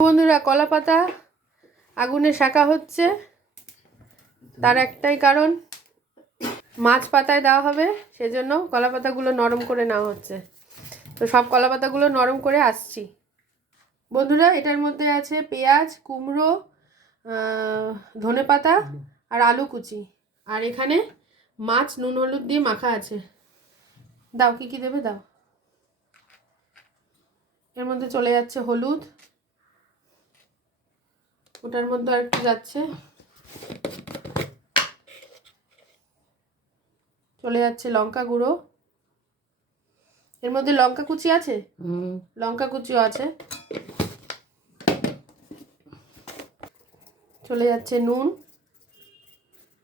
বন্ধুরা, কলা পাতা আগুনে সেঁকা হচ্ছে, তার একটাই কারণ মাছ পাতায় দেওয়া হবে, সেজন্য কলা পাতাগুলো নরম করে নেওয়া হচ্ছে। তো সব কলা পাতাগুলো নরম করে আসছি। বন্ধুরা, এটার মধ্যে আছে পেঁয়াজ, কুমড়ো, ধনেপাতা আর আলু কুচি, আর এখানে মাছ নুন হলুদ দিয়ে মাখা আছে। দাও, কি কি দেবে দাও। এর মধ্যে চলে যাচ্ছে হলুদ, ওটার মধ্যে আর একটু যাচ্ছে, চলে যাচ্ছে লঙ্কা গুঁড়ো, এর মধ্যে লঙ্কা কুচি আছে, লঙ্কা কুচিও আছে, চলে যাচ্ছে নুন,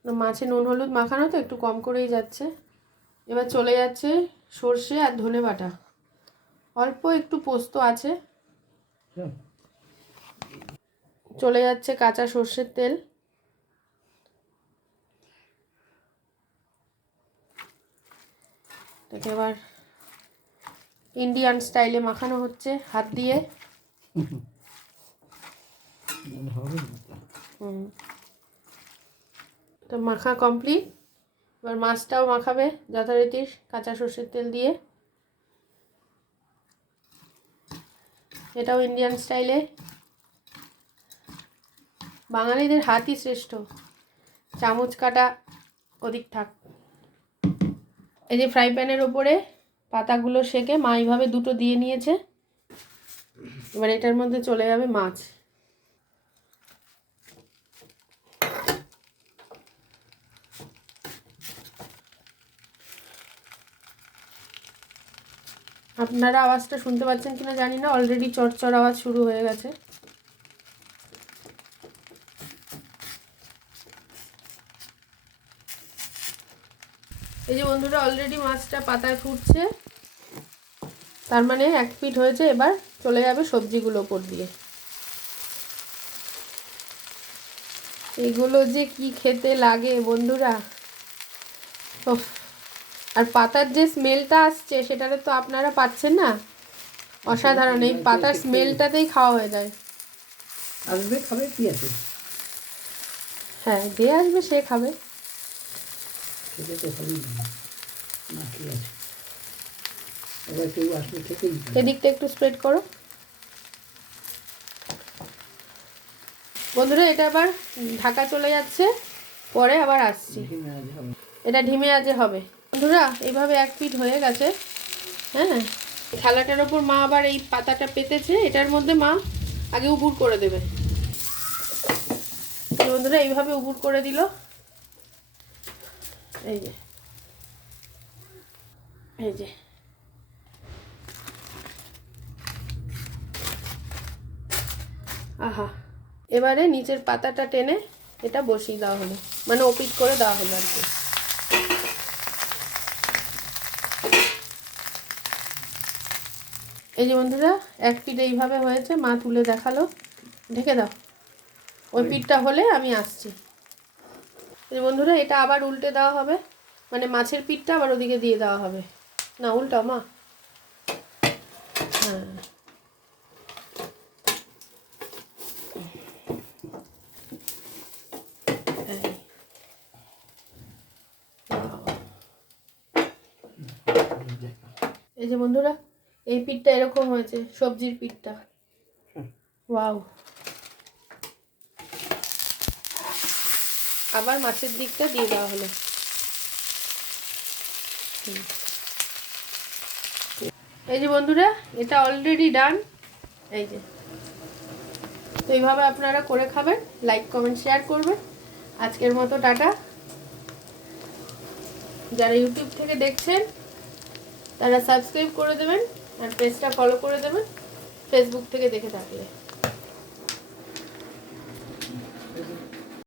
মাছে নুন হলুদ মাখানো তো একটু কম করেই যাচ্ছে। এবার চলে যাচ্ছে সর্ষে আর ধনে বাটা, অল্প একটু পোস্ত আছে, চলে যাচ্ছে কাঁচা সর্ষের তেল, এটাকে এবার ইন্ডিয়ান স্টাইলে মাখানো হচ্ছে হাত দিয়ে। তো মাখা কমপ্লিট। এবার মাছটাও মাখাবে যথারীতি কাঁচা সর্ষের তেল দিয়ে, এটাও ইন্ডিয়ান স্টাইলে। বাঙালিদের হাতই শ্রেষ্ঠ, চামচ কাটা ওদিক থাক। এই যে ফ্রাই প্যানের ওপরে পাতাগুলো সেকে মা এইভাবে দুটো দিয়ে নিয়েছে। এবার এটার মধ্যে চলে যাবে মাছ। আপনারা আওয়াজটা শুনতে পাচ্ছেন কিনা জানি না, অলরেডি চড়চড় আওয়াজ শুরু হয়ে গেছে। এই যে বন্ধুরা, অলরেডি মাছটা পাতায় ফুটছে, তার মানে এক পিঠ হয়েছে। এবার চলে যাবে সবজিগুলো ওপর দিয়ে। এগুলো যে কি খেতে লাগে বন্ধুরা, আর পাতার যে স্মেলটা আসছে সেটারে তো আপনারা পাচ্ছেন না, অসাধারণ। এই পাতার স্মেলটাতেই খাওয়া হয়ে যায়। আসবে, খাবে, কি আছে? হ্যাঁ, যে আসবে সে খাবে। খেতে তো হবেই না, কি আছে? এবার কেউ আসলে খেতেই এদিকটা একটু স্প্রেড করো বন্ধুরা। এটা আবার ঢাকা চলে যাচ্ছে, পরে আবার আসছি। এটা ঢিমে আজে হবে বন্ধুরা। এইভাবে এক পিঠ হয়ে গেছে। হ্যাঁ, থালাটার ওপর মা আবার এই পাতাটা পেতেছে, এটার মধ্যে মা আগে উপুর করে দেবে। বন্ধুরা, এইভাবে উপুর করে দিল। এই যে, এই যে, আহা। এবারে নিচের পাতাটা টেনে এটা বসিয়ে দেওয়া হলো, মানে ওপিট করে দেওয়া হলো আর কি। এই যে বন্ধুরা, এক পিঠ এইভাবে হয়েছে, মা তুলে দেখালো। ঢেকে দাও, ওই পিঠটা হলে আমি আসছি। এই বন্ধুরা, এটা আবার উল্টে দেওয়া হবে, মানে মাছের পিঠটা আবার ওদিকে দিয়ে দেওয়া হবে। না, উল্টাও মা। হ্যাঁ, এই যে বন্ধুরা, এই পিঠটা এরকম হয়েছে, সবজির পিঠটা। ওয়াও। আবার মাছের দিকটা দিয়ে দেওয়া হলো। এই যে বন্ধুরা, এটা অলরেডি ডান। এই যে, তো এইভাবে আপনারা করে খাবেন। লাইক, কমেন্ট, শেয়ার করবেন। আজকের মতো টাটা। যারা ইউটিউব থেকে দেখছেন তারা সাবস্ক্রাইব করে দেবেন, আর পেজটা ফলো করে দেবেন ফেসবুক থেকে দেখে থাকলে।